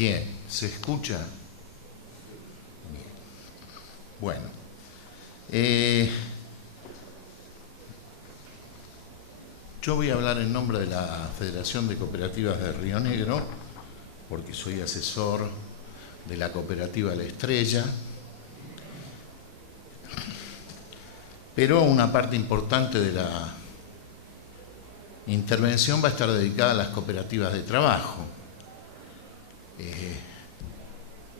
Bien, ¿se escucha? Bien. Bueno, yo voy a hablar en nombre de la Federación de Cooperativas de Río Negro, porque soy asesor de la cooperativa La Estrella, pero una parte importante de la intervención va a estar dedicada a las cooperativas de trabajo.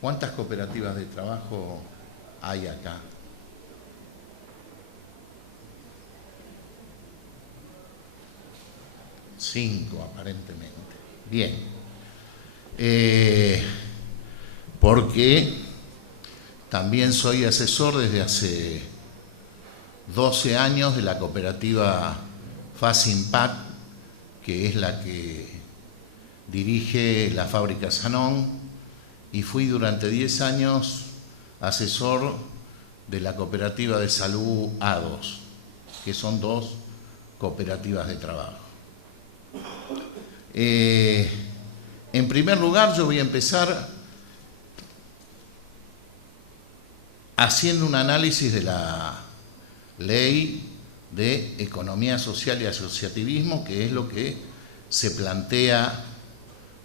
¿Cuántas cooperativas de trabajo hay acá? Cinco, aparentemente. Bien. Porque también soy asesor desde hace 12 años de la cooperativa FAS Impact, que es la que dirige la fábrica Sanón, y fui durante 10 años asesor de la cooperativa de salud A2, que son dos cooperativas de trabajo. En primer lugar, yo voy a empezar haciendo un análisis de la Ley de Economía Social y Asociativismo, que es lo que se plantea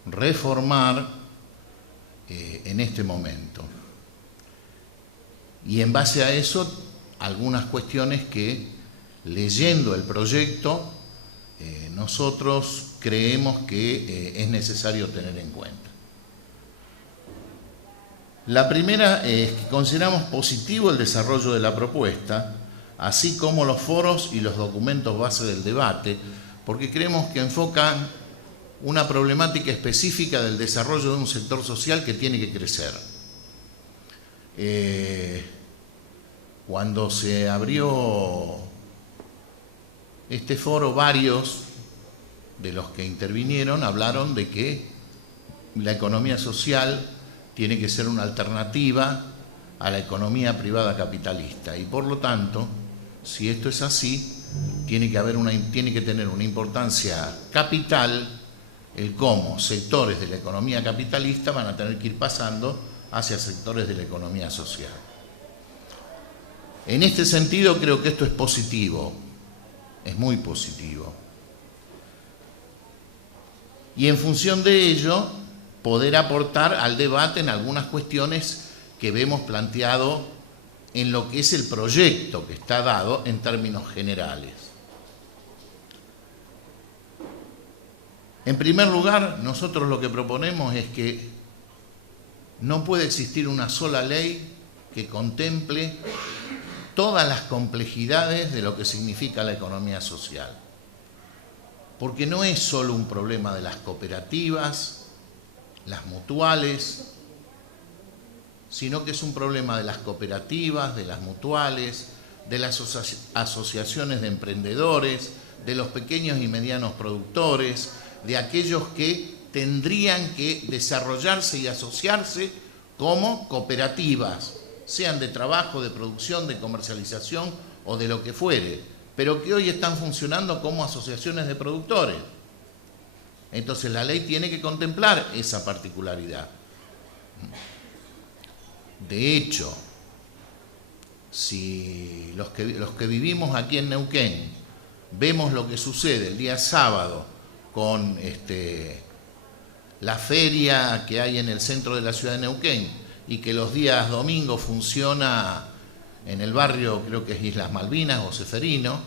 reformar en este momento. Y en base a eso, algunas cuestiones que, leyendo el proyecto, nosotros creemos que es necesario tener en cuenta. La primera es que consideramos positivo el desarrollo de la propuesta, así como los foros y los documentos base del debate, porque creemos que enfocan una problemática específica del desarrollo de un sector social que tiene que crecer. Cuando se abrió este foro, varios de los que intervinieron hablaron de que la economía social tiene que ser una alternativa a la economía privada capitalista, y por lo tanto, si esto es así, tiene que tener una importancia capital el cómo sectores de la economía capitalista van a tener que ir pasando hacia sectores de la economía social. En este sentido, creo que esto es positivo, es muy positivo. Y en función de ello, poder aportar al debate en algunas cuestiones que vemos planteado en lo que es el proyecto que está dado en términos generales. En primer lugar, nosotros lo que proponemos es que no puede existir una sola ley que contemple todas las complejidades de lo que significa la economía social. Porque no es solo un problema de las cooperativas, las mutuales, sino que es un problema de las cooperativas, de las mutuales, de las asociaciones de emprendedores, de los pequeños y medianos productores, de aquellos que tendrían que desarrollarse y asociarse como cooperativas, sean de trabajo, de producción, de comercialización o de lo que fuere, pero que hoy están funcionando como asociaciones de productores. Entonces la ley tiene que contemplar esa particularidad. De hecho, si los que vivimos aquí en Neuquén vemos lo que sucede el día sábado con la feria que hay en el centro de la ciudad de Neuquén, y que los días domingos funciona en el barrio, creo que es Islas Malvinas o Ceferino,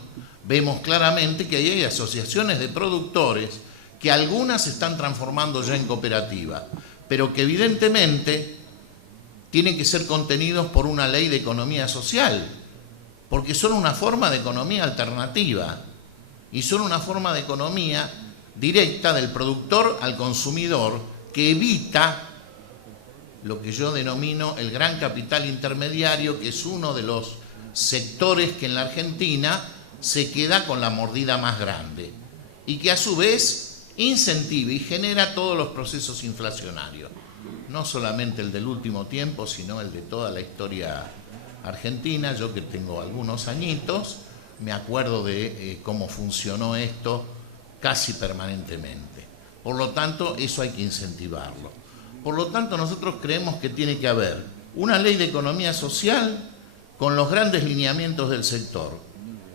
vemos claramente que ahí hay asociaciones de productores que algunas se están transformando ya en cooperativas, pero que evidentemente tienen que ser contenidos por una ley de economía social, porque son una forma de economía alternativa y son una forma de economía directa del productor al consumidor, que evita lo que yo denomino el gran capital intermediario, que es uno de los sectores que en la Argentina se queda con la mordida más grande y que a su vez incentiva y genera todos los procesos inflacionarios, no solamente el del último tiempo, sino el de toda la historia argentina. Yo, que tengo algunos añitos, me acuerdo de cómo funcionó esto casi permanentemente. Por lo tanto, eso hay que incentivarlo. Por lo tanto, nosotros creemos que tiene que haber una ley de economía social con los grandes lineamientos del sector,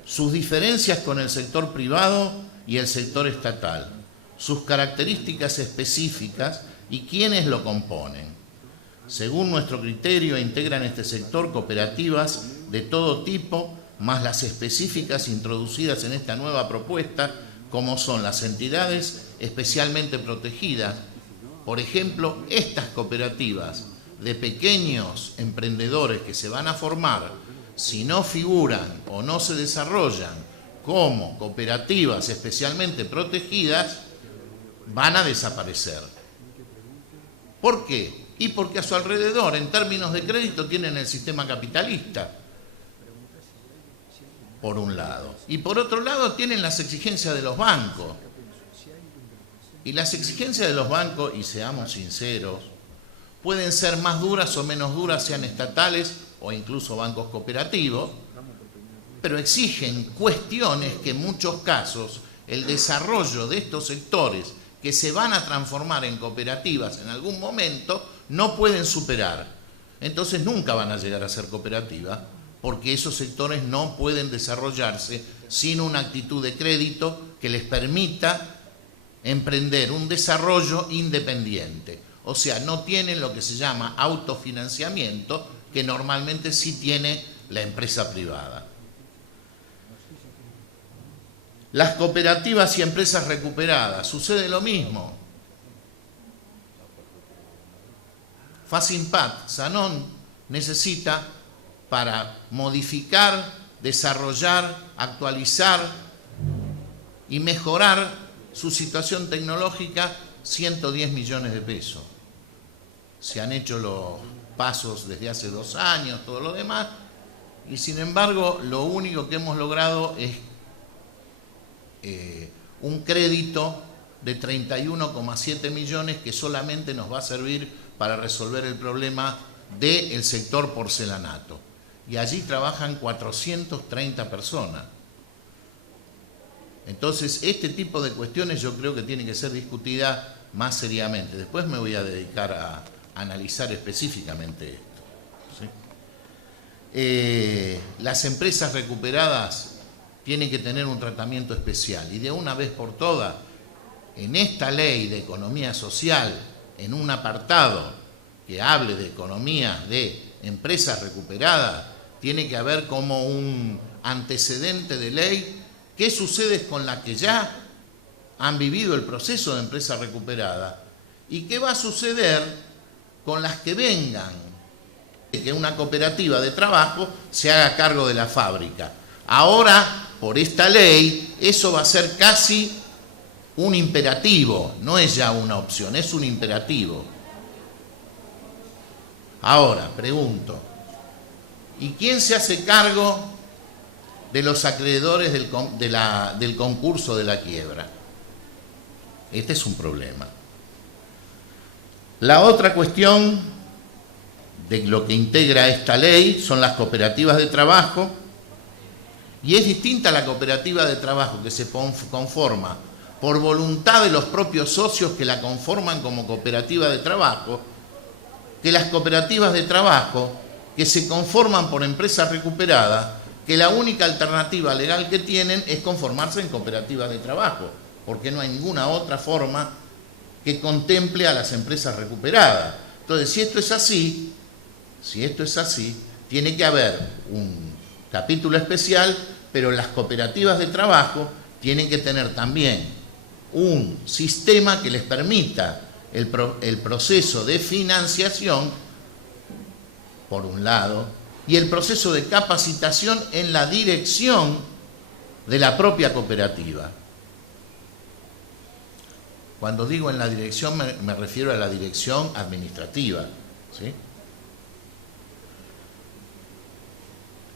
sus diferencias con el sector privado y el sector estatal, sus características específicas y quiénes lo componen. Según nuestro criterio, integran este sector cooperativas de todo tipo, más las específicas introducidas en esta nueva propuesta, como son las entidades especialmente protegidas. Por ejemplo, estas cooperativas de pequeños emprendedores que se van a formar, si no figuran o no se desarrollan como cooperativas especialmente protegidas, van a desaparecer. ¿Por qué? Y porque a su alrededor, en términos de crédito, tienen el sistema capitalista, por un lado. Y por otro lado, tienen las exigencias de los bancos. Y las exigencias de los bancos, y seamos sinceros, pueden ser más duras o menos duras, sean estatales o incluso bancos cooperativos, pero exigen cuestiones que en muchos casos el desarrollo de estos sectores que se van a transformar en cooperativas en algún momento no pueden superar. Entonces nunca van a llegar a ser cooperativas porque esos sectores no pueden desarrollarse sin una actitud de crédito que les permita emprender un desarrollo independiente. O sea, no tienen lo que se llama autofinanciamiento, que normalmente sí tiene la empresa privada. Las cooperativas y empresas recuperadas, sucede lo mismo. Facimpat, Sanón, necesita para modificar, desarrollar, actualizar y mejorar su situación tecnológica 110 millones de pesos. Se han hecho los pasos desde hace 2 años, todo lo demás, y sin embargo lo único que hemos logrado es un crédito de 31,7 millones que solamente nos va a servir para resolver el problema del sector porcelanato. Y allí trabajan 430 personas. Entonces, este tipo de cuestiones yo creo que tienen que ser discutidas más seriamente. Después me voy a dedicar a analizar específicamente esto, ¿sí? Las empresas recuperadas tienen que tener un tratamiento especial y de una vez por todas, en esta ley de economía social, en un apartado que hable de economía de empresas recuperadas, tiene que haber como un antecedente de ley qué sucede con las que ya han vivido el proceso de empresa recuperada y qué va a suceder con las que vengan, que una cooperativa de trabajo se haga cargo de la fábrica. Ahora, por esta ley, eso va a ser casi un imperativo, no es ya una opción, es un imperativo. Ahora, pregunto, ¿y quién se hace cargo de los acreedores del concurso de la quiebra? Este es un problema. La otra cuestión de lo que integra esta ley son las cooperativas de trabajo, y es distinta la cooperativa de trabajo que se conforma por voluntad de los propios socios que la conforman como cooperativa de trabajo, que las cooperativas de trabajo que se conforman por empresas recuperadas, que la única alternativa legal que tienen es conformarse en cooperativas de trabajo, porque no hay ninguna otra forma que contemple a las empresas recuperadas. Entonces, si esto es así, tiene que haber un capítulo especial, pero las cooperativas de trabajo tienen que tener también un sistema que les permita el proceso de financiación, por un lado, y el proceso de capacitación en la dirección de la propia cooperativa. Cuando digo en la dirección me refiero a la dirección administrativa, ¿sí?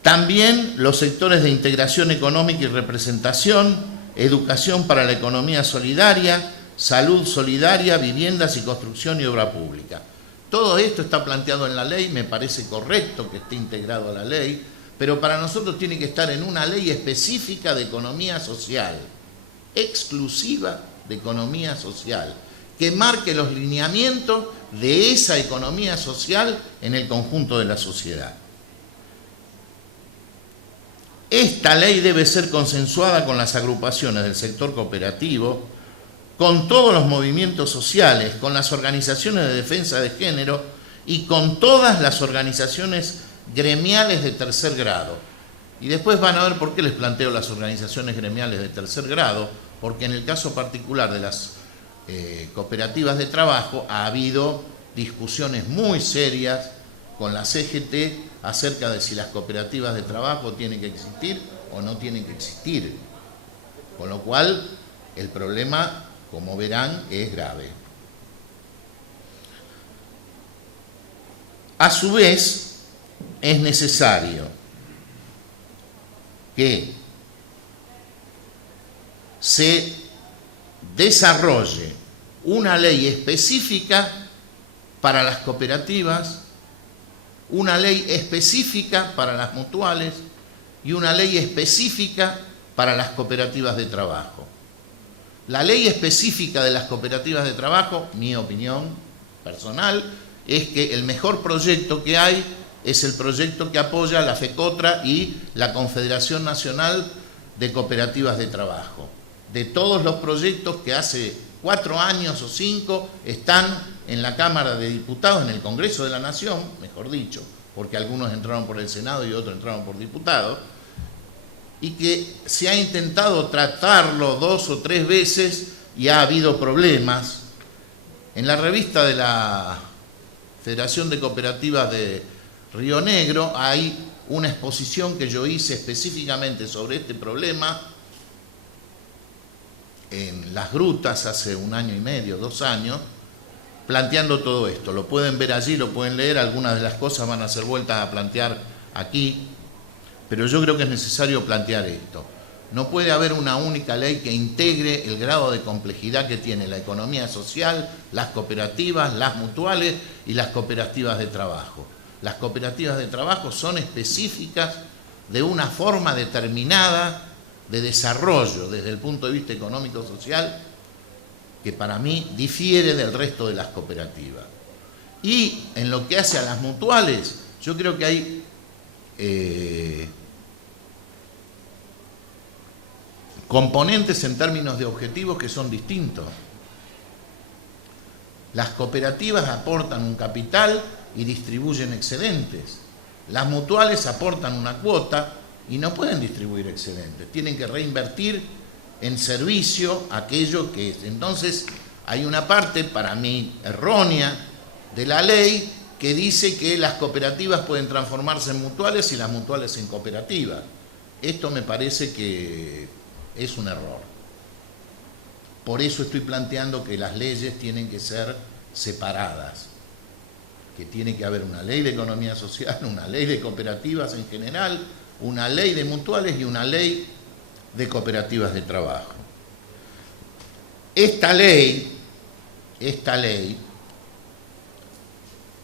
También los sectores de integración económica y representación, educación para la economía solidaria, salud solidaria, viviendas y construcción y obra pública. Todo esto está planteado en la ley, me parece correcto que esté integrado a la ley, pero para nosotros tiene que estar en una ley específica de economía social, exclusiva de economía social, que marque los lineamientos de esa economía social en el conjunto de la sociedad. Esta ley debe ser consensuada con las agrupaciones del sector cooperativo, con todos los movimientos sociales, con las organizaciones de defensa de género y con todas las organizaciones gremiales de tercer grado. Y después van a ver por qué les planteo las organizaciones gremiales de tercer grado, porque en el caso particular de las cooperativas de trabajo ha habido discusiones muy serias con la CGT acerca de si las cooperativas de trabajo tienen que existir o no tienen que existir. Con lo cual, el problema, como verán, es grave. A su vez, es necesario que se desarrolle una ley específica para las cooperativas, una ley específica para las mutuales y una ley específica para las cooperativas de trabajo. La ley específica de las cooperativas de trabajo, mi opinión personal, es que el mejor proyecto que hay es el proyecto que apoya la FECOTRA y la Confederación Nacional de Cooperativas de Trabajo. De todos los proyectos que hace 4 años o 5 están en la Cámara de Diputados, en el Congreso de la Nación, mejor dicho, porque algunos entraron por el Senado y otros entraron por diputados, y que se ha intentado tratarlo 2 o 3 veces y ha habido problemas. En la revista de la Federación de Cooperativas de Río Negro hay una exposición que yo hice específicamente sobre este problema en Las Grutas hace 1 año y medio, 2 años, planteando todo esto. Lo pueden ver allí, lo pueden leer, algunas de las cosas van a ser vueltas a plantear aquí, pero yo creo que es necesario plantear esto. No puede haber una única ley que integre el grado de complejidad que tiene la economía social, las cooperativas, las mutuales y las cooperativas de trabajo. Las cooperativas de trabajo son específicas de una forma determinada de desarrollo desde el punto de vista económico-social que para mí difiere del resto de las cooperativas. Y en lo que hace a las mutuales, yo creo que hay componentes en términos de objetivos que son distintos. Las cooperativas aportan un capital y distribuyen excedentes. Las mutuales aportan una cuota y no pueden distribuir excedentes. Tienen que reinvertir en servicio aquello que es. Entonces, hay una parte, para mí, errónea de la ley que dice que las cooperativas pueden transformarse en mutuales y las mutuales en cooperativas. Esto me parece que es un error. Por eso estoy planteando que las leyes tienen que ser separadas, que tiene que haber una ley de economía social, una ley de cooperativas en general, una ley de mutuales y una ley de cooperativas de trabajo. Esta ley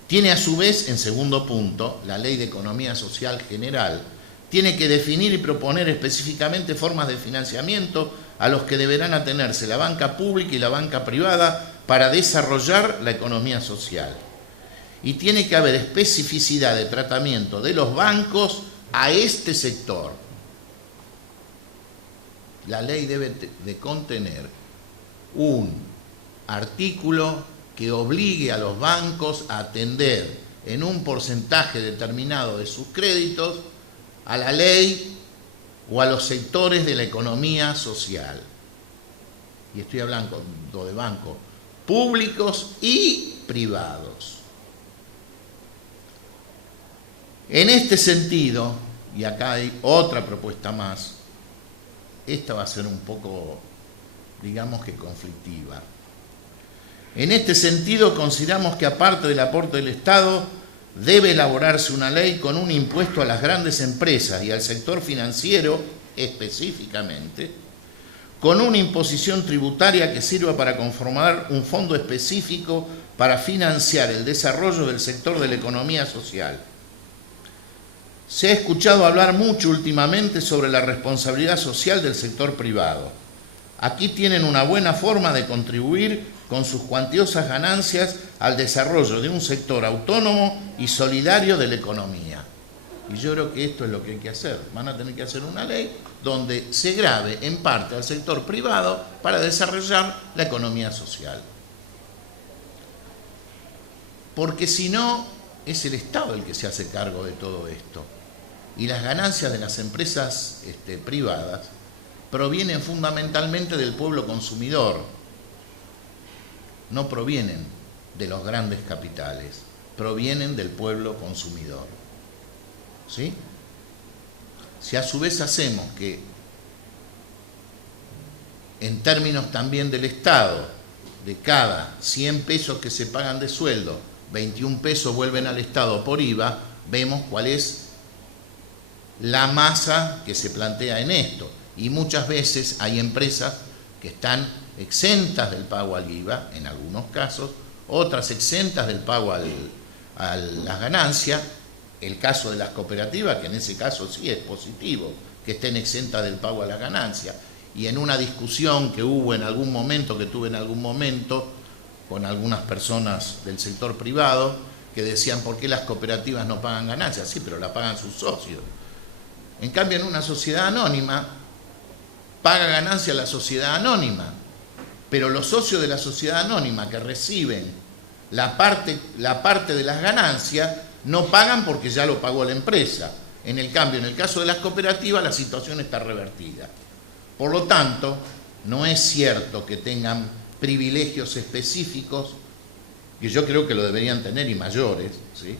tiene a su vez, en segundo punto, la Ley de Economía Social General, tiene que definir y proponer específicamente formas de financiamiento a los que deberán atenerse la banca pública y la banca privada para desarrollar la economía social. Y tiene que haber especificidad de tratamiento de los bancos a este sector. La ley debe de contener un artículo que obligue a los bancos a atender en un porcentaje determinado de sus créditos a la ley o a los sectores de la economía social. Y estoy hablando de bancos públicos y privados. En este sentido, y acá hay otra propuesta más, esta va a ser un poco, digamos que conflictiva. En este sentido, consideramos que aparte del aporte del Estado, debe elaborarse una ley con un impuesto a las grandes empresas y al sector financiero específicamente, con una imposición tributaria que sirva para conformar un fondo específico para financiar el desarrollo del sector de la economía social. Se ha escuchado hablar mucho últimamente sobre la responsabilidad social del sector privado. Aquí tienen una buena forma de contribuir con sus cuantiosas ganancias al desarrollo de un sector autónomo y solidario de la economía. Y yo creo que esto es lo que hay que hacer. Van a tener que hacer una ley donde se grave en parte al sector privado para desarrollar la economía social. Porque si no, es el Estado el que se hace cargo de todo esto. Y las ganancias de las empresas privadas provienen fundamentalmente del pueblo consumidor, no provienen de los grandes capitales, provienen del pueblo consumidor. ¿Sí? Si a su vez hacemos que, en términos también del Estado, de cada 100 pesos que se pagan de sueldo, 21 pesos vuelven al Estado por IVA, vemos cuál es la masa que se plantea en esto. Y muchas veces hay empresas que están exentas del pago al IVA, en algunos casos, otras exentas del pago a las ganancias. El caso de las cooperativas, que en ese caso sí es positivo, que estén exentas del pago a las ganancias. Y en una discusión que hubo en algún momento, que tuve en algún momento, con algunas personas del sector privado, que decían, ¿por qué las cooperativas no pagan ganancias? Sí, pero la pagan sus socios. En cambio, en una sociedad anónima, paga ganancia la sociedad anónima, pero los socios de la sociedad anónima que reciben la parte de las ganancias no pagan porque ya lo pagó la empresa. En el cambio, en el caso de las cooperativas, la situación está revertida. Por lo tanto, no es cierto que tengan privilegios específicos, que yo creo que lo deberían tener y mayores, ¿sí?,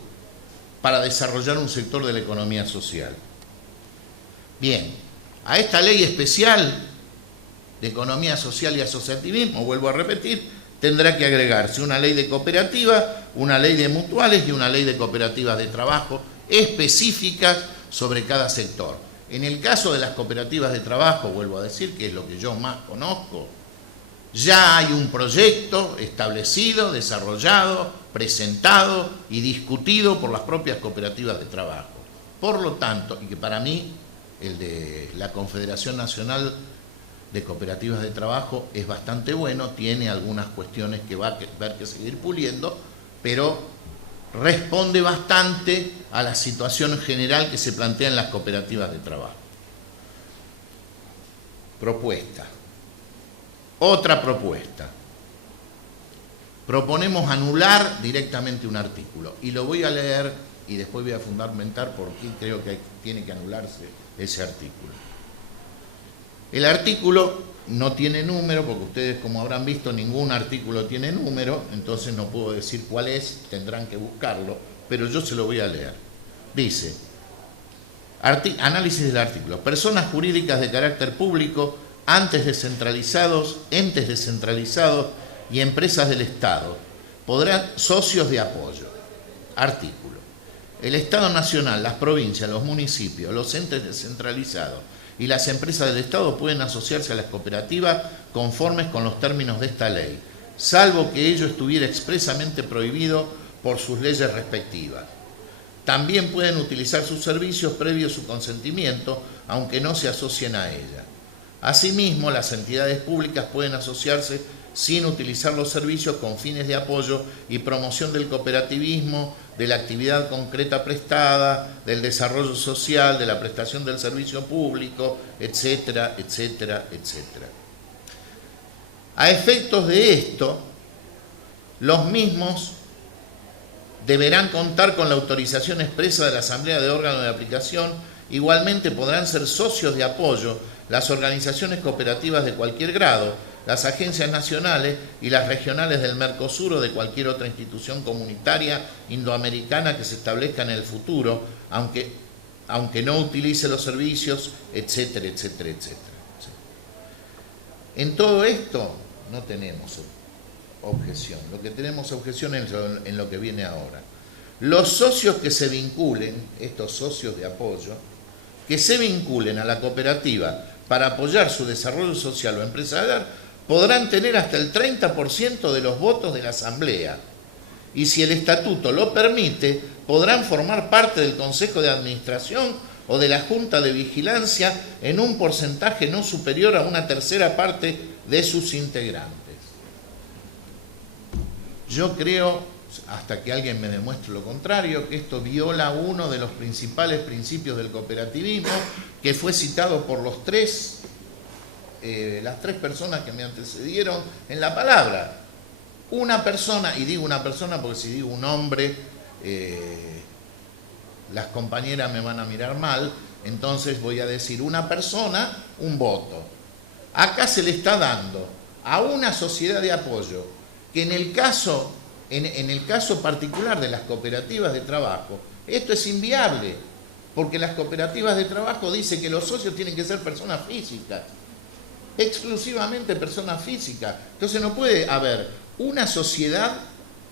para desarrollar un sector de la economía social. Bien, a esta ley especial de economía social y asociativismo, vuelvo a repetir, tendrá que agregarse una ley de cooperativas, una ley de mutuales y una ley de cooperativas de trabajo específicas sobre cada sector. En el caso de las cooperativas de trabajo, vuelvo a decir, que es lo que yo más conozco, ya hay un proyecto establecido, desarrollado, presentado y discutido por las propias cooperativas de trabajo. Por lo tanto, y que para mí el de la Confederación Nacional de Cooperativas de Trabajo es bastante bueno, tiene algunas cuestiones que va a haber que seguir puliendo, pero responde bastante a la situación general que se plantea en las cooperativas de trabajo. Propuesta. Otra propuesta. Proponemos anular directamente un artículo. Y lo voy a leer y después voy a fundamentar por qué creo que tiene que anularse ese artículo. El artículo no tiene número, porque ustedes, como habrán visto, ningún artículo tiene número, entonces no puedo decir cuál es, tendrán que buscarlo, pero yo se lo voy a leer. Dice, análisis del artículo. Personas jurídicas de carácter público, entes descentralizados y empresas del Estado podrán socios de apoyo. Artículo. El Estado Nacional, las provincias, los municipios, los entes descentralizados y las empresas del Estado pueden asociarse a las cooperativas conformes con los términos de esta ley, salvo que ello estuviera expresamente prohibido por sus leyes respectivas. También pueden utilizar sus servicios previo su consentimiento, aunque no se asocien a ella. Asimismo, las entidades públicas pueden asociarse sin utilizar los servicios con fines de apoyo y promoción del cooperativismo, de la actividad concreta prestada, del desarrollo social, de la prestación del servicio público, etcétera, etcétera, etcétera. A efectos de esto, los mismos deberán contar con la autorización expresa de la Asamblea de Órgano de Aplicación. Igualmente podrán ser socios de apoyo las organizaciones cooperativas de cualquier grado, las agencias nacionales y las regionales del Mercosur o de cualquier otra institución comunitaria indoamericana que se establezca en el futuro, aunque no utilice los servicios, etcétera, etcétera, etcétera. En todo esto no tenemos objeción. Lo que tenemos objeción es en lo que viene ahora. Los socios que se vinculen, estos socios de apoyo, que se vinculen a la cooperativa para apoyar su desarrollo social o empresarial, podrán tener hasta el 30% de los votos de la Asamblea. Y si el Estatuto lo permite, podrán formar parte del Consejo de Administración o de la Junta de Vigilancia en un porcentaje no superior a una tercera parte de sus integrantes. Yo creo, hasta que alguien me demuestre lo contrario, que esto viola uno de los principales principios del cooperativismo, que fue citado por las tres personas que me antecedieron en la palabra. Una persona, y digo una persona porque si digo un hombre, las compañeras me van a mirar mal, entonces voy a decir una persona, un voto. Acá se le está dando a una sociedad de apoyo que en el caso particular de las cooperativas de trabajo, esto es inviable, porque las cooperativas de trabajo dicen que los socios tienen que ser personas físicas, exclusivamente personas físicas. Entonces no puede haber una sociedad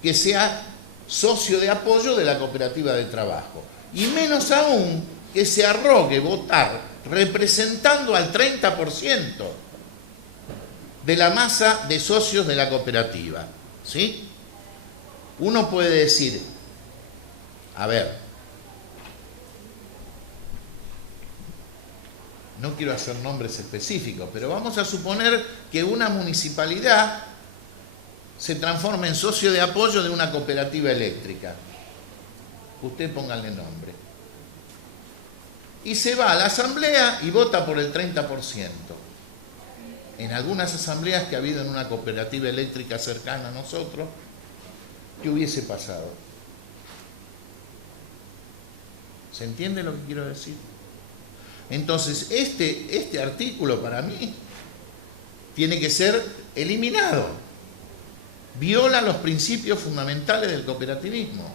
que sea socio de apoyo de la cooperativa de trabajo, y menos aún que se arrogue votar representando al 30% de la masa de socios de la cooperativa, ¿sí? Uno puede decir, a ver, no quiero hacer nombres específicos, pero vamos a suponer que una municipalidad se transforma en socio de apoyo de una cooperativa eléctrica. Usted póngale nombre. Y se va a la asamblea y vota por el 30%. En algunas asambleas que ha habido en una cooperativa eléctrica cercana a nosotros, ¿qué hubiese pasado? ¿Se entiende lo que quiero decir? Entonces, este artículo para mí tiene que ser eliminado. Viola los principios fundamentales del cooperativismo.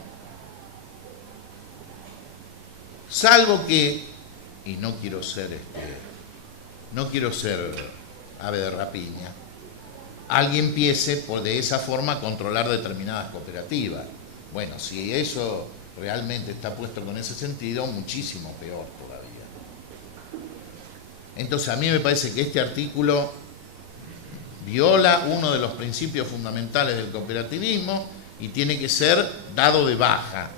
Salvo que, y no quiero ser ave de rapiña, alguien empiece de esa forma a controlar determinadas cooperativas. Bueno, si eso realmente está puesto con ese sentido, muchísimo peor todavía. Entonces a mí me parece que este artículo viola uno de los principios fundamentales del cooperativismo y tiene que ser dado de baja.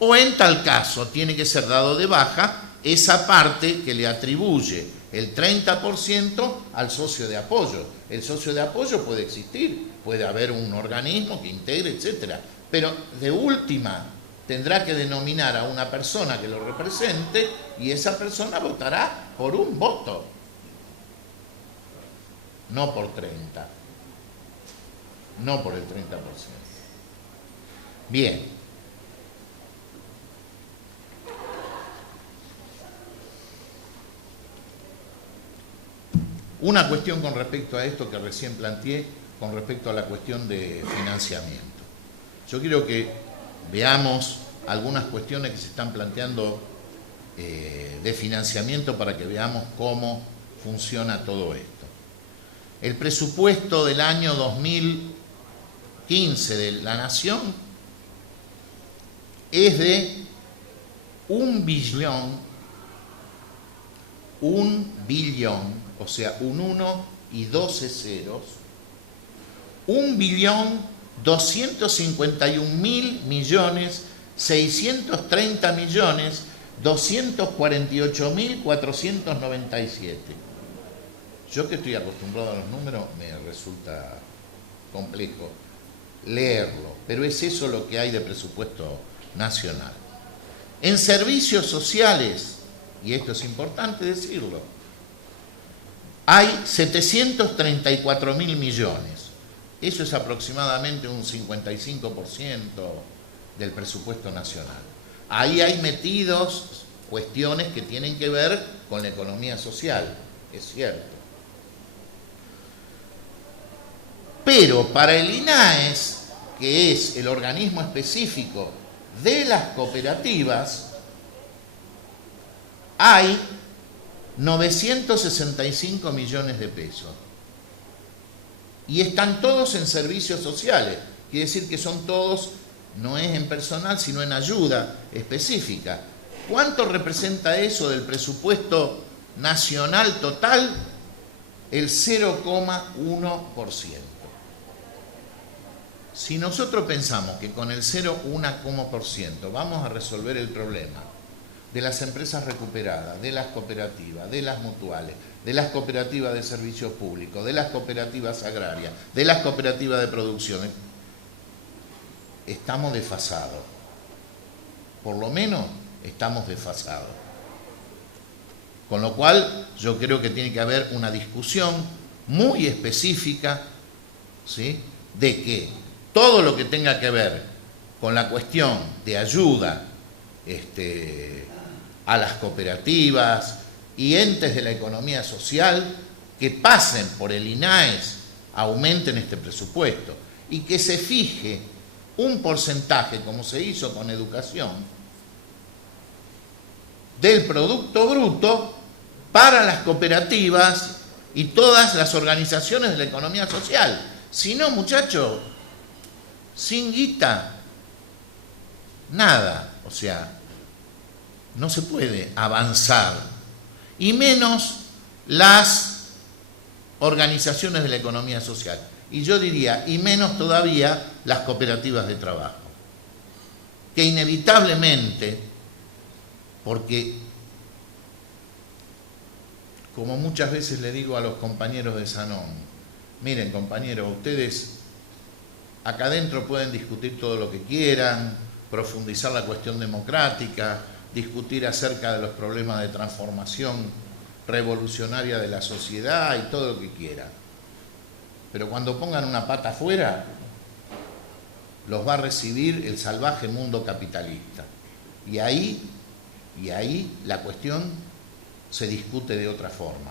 O en tal caso tiene que ser dado de baja esa parte que le atribuye el 30% al socio de apoyo. El socio de apoyo puede existir, puede haber un organismo que integre, etcétera, pero de última tendrá que denominar a una persona que lo represente y esa persona votará por un voto, no por 30, no por el 30%. Bien. Una cuestión con respecto a esto que recién planteé, con respecto a la cuestión de financiamiento. Yo quiero que veamos algunas cuestiones que se están planteando de financiamiento para que veamos cómo funciona todo esto. El presupuesto del año 2015 de la Nación es de 1 billón, o sea, un 1 y 12 ceros, 1.251.230.248.497. Yo que estoy acostumbrado a los números me resulta complejo leerlo, pero es eso lo que hay de presupuesto nacional. En servicios sociales, y esto es importante decirlo, hay 734.000 millones. Eso es aproximadamente un 55% del presupuesto nacional. Ahí hay metidos cuestiones que tienen que ver con la economía social, es cierto. Pero para el INAES, que es el organismo específico de las cooperativas, hay 965 millones de pesos. Y están todos en servicios sociales. Quiere decir que son todos, no es en personal, sino en ayuda específica. ¿Cuánto representa eso del presupuesto nacional total? El 0,1%. Si nosotros pensamos que con el 0,1% vamos a resolver el problema de las empresas recuperadas, de las cooperativas, de las mutuales, de las cooperativas de servicios públicos, de las cooperativas agrarias, de las cooperativas de producción, estamos desfasados. Por lo menos estamos desfasados. Con lo cual yo creo que tiene que haber una discusión muy específica, ¿sí?, de que todo lo que tenga que ver con la cuestión de ayuda a las cooperativas y entes de la economía social que pasen por el INAES aumenten este presupuesto y que se fije un porcentaje, como se hizo con educación, del Producto Bruto para las cooperativas y todas las organizaciones de la economía social. Si no, muchachos, sin guita, nada. O sea, no se puede avanzar. Y menos las organizaciones de la economía social. Y yo diría, y menos todavía las cooperativas de trabajo. Que inevitablemente, porque como muchas veces le digo a los compañeros de Sanón, miren compañeros, ustedes acá adentro pueden discutir todo lo que quieran, profundizar la cuestión democrática, discutir acerca de los problemas de transformación revolucionaria de la sociedad y todo lo que quieran. Pero cuando pongan una pata afuera, los va a recibir el salvaje mundo capitalista. Y ahí la cuestión se discute de otra forma.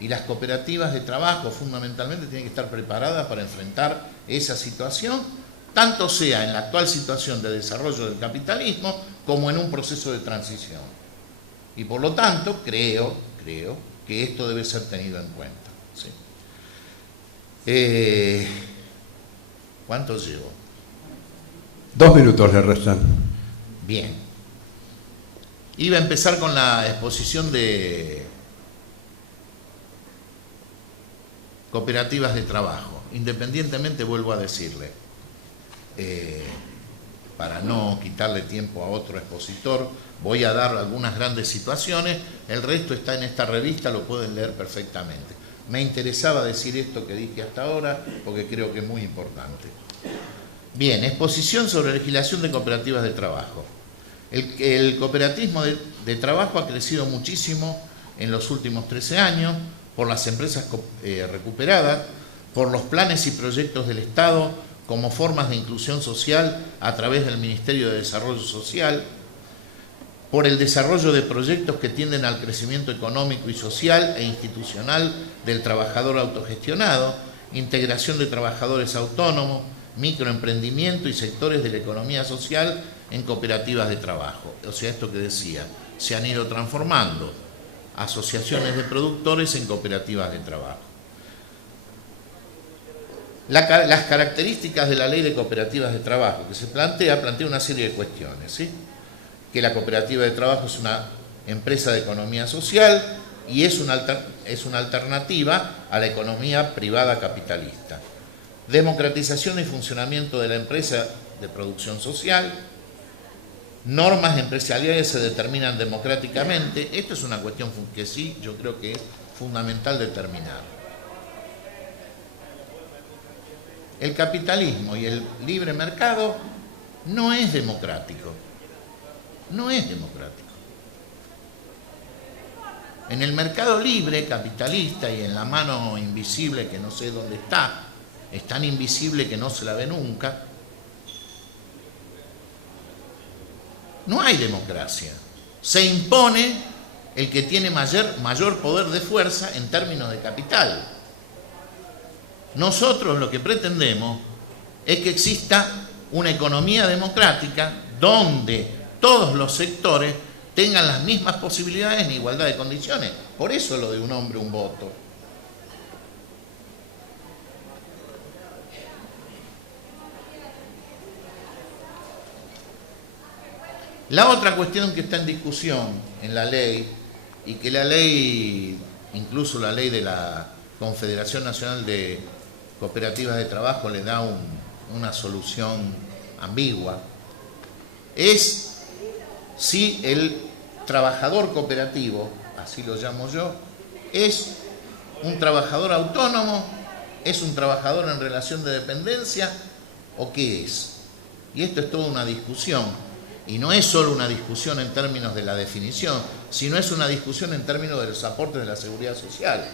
Y las cooperativas de trabajo fundamentalmente tienen que estar preparadas para enfrentar esa situación, tanto sea en la actual situación de desarrollo del capitalismo como en un proceso de transición. Y por lo tanto, creo que esto debe ser tenido en cuenta. ¿Sí? ¿Cuánto llevo? 2 minutos le restan. Bien. Iba a empezar con la exposición de cooperativas de trabajo. Independientemente, vuelvo a decirle, para no quitarle tiempo a otro expositor, voy a dar algunas grandes situaciones, el resto está en esta revista, lo pueden leer perfectamente. Me interesaba decir esto que dije hasta ahora, porque creo que es muy importante. Bien, exposición sobre legislación de cooperativas de trabajo. El cooperativismo de trabajo ha crecido muchísimo en los últimos 13 años por las empresas recuperadas, por los planes y proyectos del Estado como formas de inclusión social a través del Ministerio de Desarrollo Social, por el desarrollo de proyectos que tienden al crecimiento económico y social e institucional del trabajador autogestionado, integración de trabajadores autónomos, microemprendimiento y sectores de la economía social en cooperativas de trabajo. O sea, esto que decía, se han ido transformando asociaciones de productores en cooperativas de trabajo. Las características de la ley de cooperativas de trabajo que se plantea una serie de cuestiones, ¿sí? Que la cooperativa de trabajo es una empresa de economía social y es una alternativa a la economía privada capitalista. Democratización y funcionamiento de la empresa de producción social. Normas empresariales se determinan democráticamente. Esto es una cuestión que sí, yo creo que es fundamental determinar. El capitalismo y el libre mercado no es democrático. No es democrático. En el mercado libre, capitalista y en la mano invisible que no sé dónde está, es tan invisible que no se la ve nunca, no hay democracia. Se impone el que tiene mayor poder de fuerza en términos de capital. Nosotros lo que pretendemos es que exista una economía democrática donde todos los sectores tengan las mismas posibilidades en igualdad de condiciones. Por eso lo de un hombre, un voto. La otra cuestión que está en discusión en la ley, y que la ley, incluso la ley de la Confederación Nacional de Cooperativas de Trabajo le da una solución ambigua, es si el trabajador cooperativo, así lo llamo yo, es un trabajador autónomo, es un trabajador en relación de dependencia o qué es. Y esto es toda una discusión, y no es solo una discusión en términos de la definición, sino es una discusión en términos de los aportes de la seguridad social.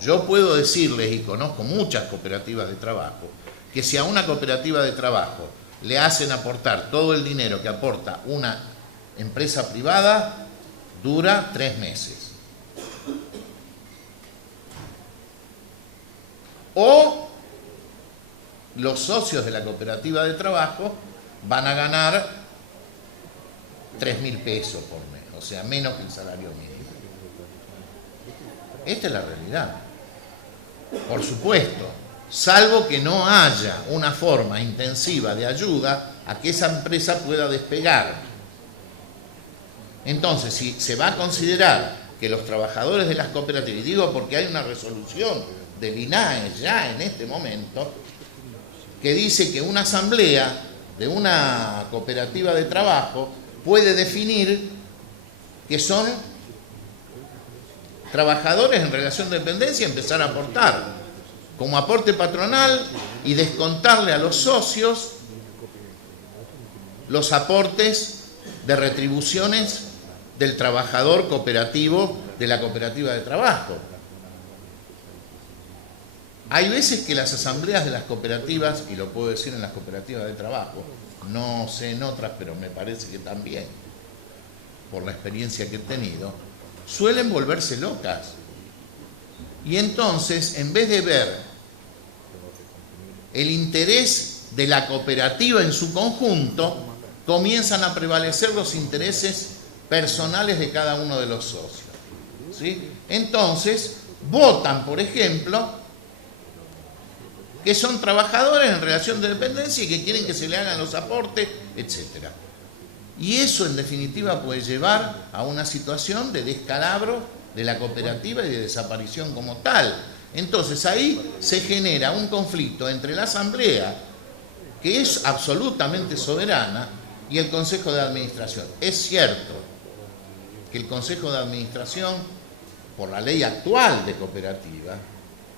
Yo puedo decirles, y conozco muchas cooperativas de trabajo, que si a una cooperativa de trabajo le hacen aportar todo el dinero que aporta una empresa privada, dura 3 meses. O los socios de la cooperativa de trabajo van a ganar 3.000 pesos por mes, o sea, menos que el salario mínimo. Esta es la realidad. Por supuesto, salvo que no haya una forma intensiva de ayuda a que esa empresa pueda despegar. Entonces, si se va a considerar que los trabajadores de las cooperativas, y digo porque hay una resolución del INAE ya en este momento, que dice que una asamblea de una cooperativa de trabajo puede definir que son trabajadores en relación de dependencia y empezar a aportar como aporte patronal y descontarle a los socios los aportes de retribuciones del trabajador cooperativo de la cooperativa de trabajo. Hay veces que las asambleas de las cooperativas, y lo puedo decir en las cooperativas de trabajo, no sé en otras, pero me parece que también, por la experiencia que he tenido, suelen volverse locas. Y entonces, en vez de ver el interés de la cooperativa en su conjunto, comienzan a prevalecer los intereses personales de cada uno de los socios, ¿sí? Entonces, votan, por ejemplo, que son trabajadores en relación de dependencia y que quieren que se le hagan los aportes, etc. Y eso, en definitiva, puede llevar a una situación de descalabro de la cooperativa y de desaparición como tal. Entonces, ahí se genera un conflicto entre la asamblea, que es absolutamente soberana, y el Consejo de Administración. Es cierto que el Consejo de Administración, por la ley actual de cooperativa,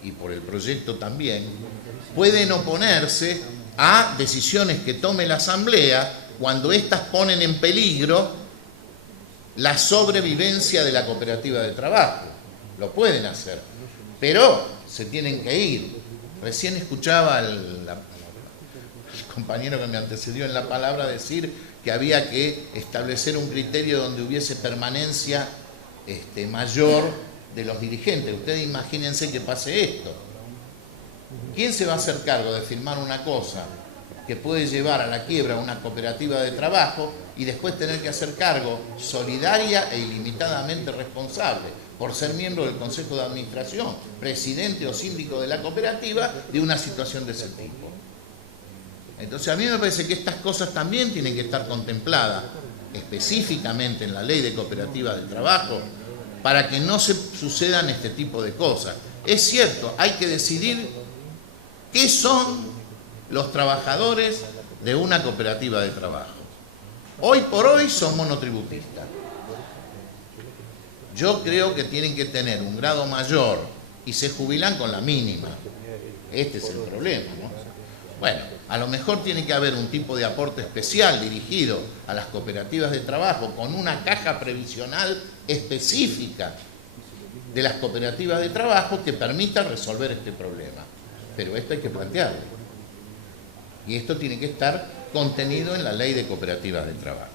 y por el proyecto también, pueden oponerse a decisiones que tome la Asamblea cuando éstas ponen en peligro la sobrevivencia de la cooperativa de trabajo. Lo pueden hacer, pero se tienen que ir. Recién escuchaba el compañero que me antecedió en la palabra decir que había que establecer un criterio donde hubiese permanencia mayor de los dirigentes. Ustedes imagínense que pase esto. ¿Quién se va a hacer cargo de firmar una cosa que puede llevar a la quiebra a una cooperativa de trabajo y después tener que hacer cargo solidaria e ilimitadamente responsable por ser miembro del Consejo de Administración, presidente o síndico de la cooperativa, de una situación de ese tipo? Entonces, a mí me parece que estas cosas también tienen que estar contempladas específicamente en la Ley de Cooperativas de Trabajo, para que no se sucedan este tipo de cosas. Es cierto, hay que decidir qué son los trabajadores de una cooperativa de trabajo. Hoy por hoy son monotributistas. Yo creo que tienen que tener un grado mayor y se jubilan con la mínima. Este es el problema, ¿no? Bueno, a lo mejor tiene que haber un tipo de aporte especial dirigido a las cooperativas de trabajo con una caja previsional específica de las cooperativas de trabajo que permita resolver este problema. Pero esto hay que plantearlo. Y esto tiene que estar contenido en la Ley de Cooperativas de Trabajo.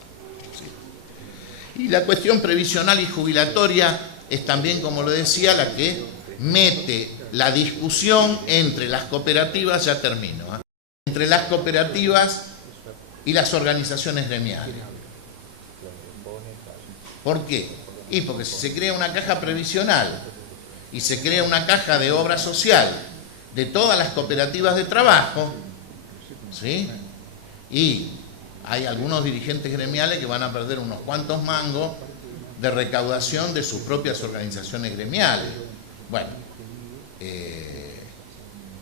¿Sí? Y la cuestión previsional y jubilatoria es también, como lo decía, la que mete la discusión entre las cooperativas, ya termino, entre las cooperativas y las organizaciones gremiales. ¿Por qué? Y porque si se crea una caja previsional y se crea una caja de obra social de todas las cooperativas de trabajo, ¿sí? Y hay algunos dirigentes gremiales que van a perder unos cuantos mangos de recaudación de sus propias organizaciones gremiales. Bueno,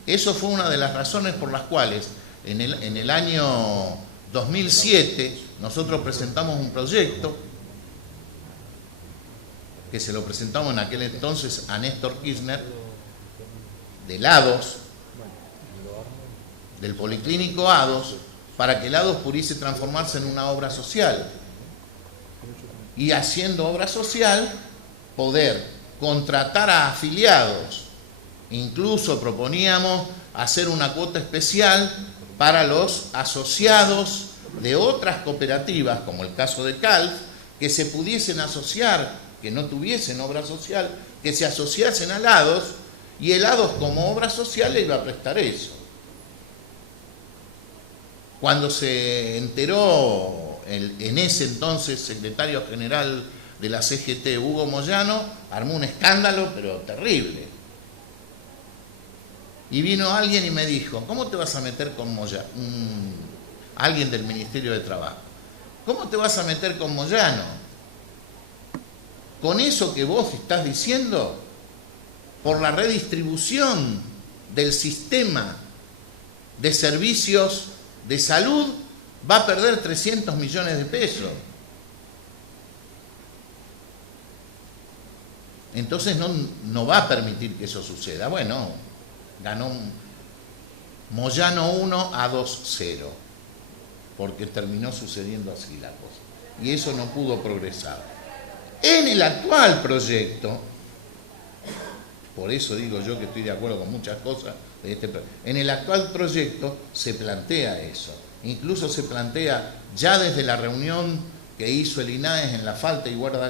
eso fue una de las razones por las cuales en el año 2007 nosotros presentamos un proyecto que se lo presentamos en aquel entonces a Néstor Kirchner, del ADOS, del Policlínico ADOS, para que el ADOS pudiese transformarse en una obra social. Y haciendo obra social, poder contratar a afiliados. Incluso proponíamos hacer una cuota especial para los asociados de otras cooperativas, como el caso de CALF, que se pudiesen asociar, que no tuviesen obra social, que se asociasen al ADOS, y el ADOS como obra social le iba a prestar eso. Cuando se enteró en ese entonces secretario general de la CGT, Hugo Moyano, armó un escándalo, pero terrible. Y vino alguien y me dijo, ¿cómo te vas a meter con Moyano? Alguien del Ministerio de Trabajo. ¿Cómo te vas a meter con Moyano? Con eso que vos estás diciendo, por la redistribución del sistema de servicios de salud, va a perder 300 millones de pesos. Entonces no va a permitir que eso suceda. Bueno, ganó Moyano 1 a 2-0, porque terminó sucediendo así la cosa. Y eso no pudo progresar. En el actual proyecto, por eso digo yo que estoy de acuerdo con muchas cosas de este proyecto, en el actual proyecto se plantea eso. Incluso se plantea ya desde la reunión que hizo el INAES en La Falta y Huerta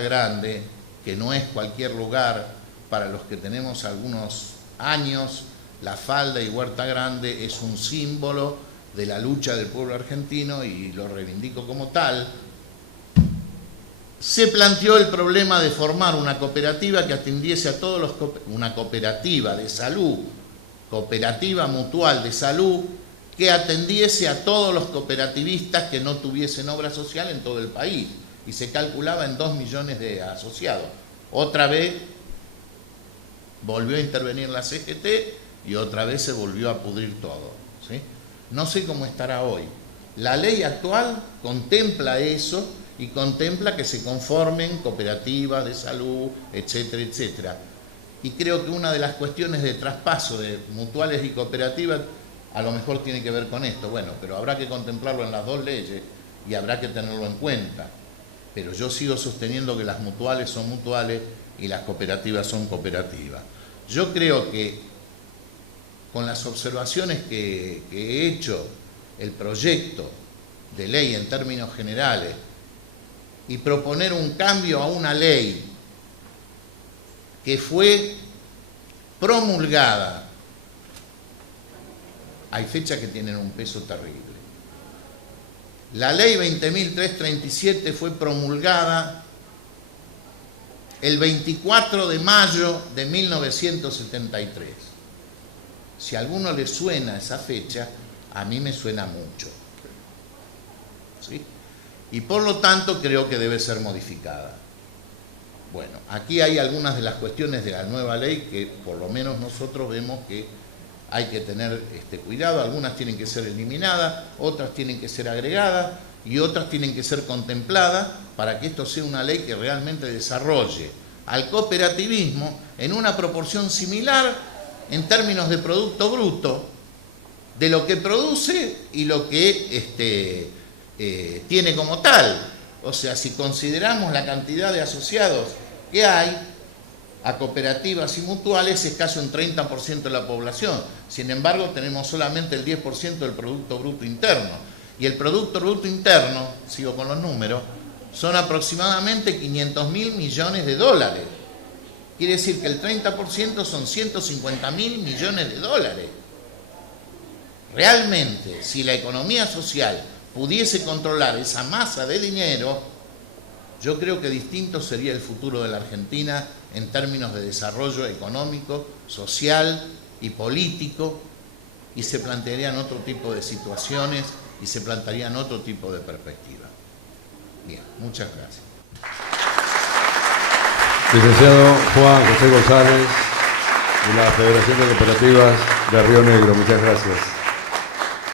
Grande, que no es cualquier lugar. Para los que tenemos algunos años, La Falda y Huerta Grande es un símbolo de la lucha del pueblo argentino y lo reivindico como tal. Se planteó el problema de formar una cooperativa que atendiese a todos los, una cooperativa de salud, cooperativa mutual de salud, que atendiese a todos los cooperativistas que no tuviesen obra social en todo el país, y se calculaba en 2 millones de asociados. Otra vez volvió a intervenir la CGT y otra vez se volvió a pudrir todo, ¿sí? No sé cómo estará hoy. La ley actual contempla eso y contempla que se conformen cooperativas de salud, etcétera, etcétera. Y creo que una de las cuestiones de traspaso de mutuales y cooperativas a lo mejor tiene que ver con esto. Bueno, pero habrá que contemplarlo en las dos leyes y habrá que tenerlo en cuenta. Pero yo sigo sosteniendo que las mutuales son mutuales y las cooperativas son cooperativas. Yo creo que con las observaciones que he hecho, el proyecto de ley en términos generales, y proponer un cambio a una ley que fue promulgada, hay fechas que tienen un peso terrible. La ley 20.337 fue promulgada el 24 de mayo de 1973. Si a alguno le suena esa fecha, a mí me suena mucho, ¿sí? Y por lo tanto creo que debe ser modificada. Bueno, aquí hay algunas de las cuestiones de la nueva ley que por lo menos nosotros vemos que hay que tener cuidado. Algunas tienen que ser eliminadas, otras tienen que ser agregadas y otras tienen que ser contempladas para que esto sea una ley que realmente desarrolle al cooperativismo en una proporción similar en términos de Producto Bruto, de lo que produce y lo que tiene como tal. O sea, si consideramos la cantidad de asociados que hay a cooperativas y mutuales, es casi un 30% de la población. Sin embargo, tenemos solamente el 10% del Producto Bruto Interno. Y el Producto Bruto Interno, sigo con los números, son aproximadamente 500.000 millones de dólares. Quiere decir que el 30% son 150.000 millones de dólares. Realmente, si la economía social pudiese controlar esa masa de dinero, yo creo que distinto sería el futuro de la Argentina en términos de desarrollo económico, social y político, y se plantearían otro tipo de situaciones y se plantearían otro tipo de perspectivas. Bien, muchas gracias. Licenciado Juan José González, de la Federación de Cooperativas de Río Negro, muchas gracias.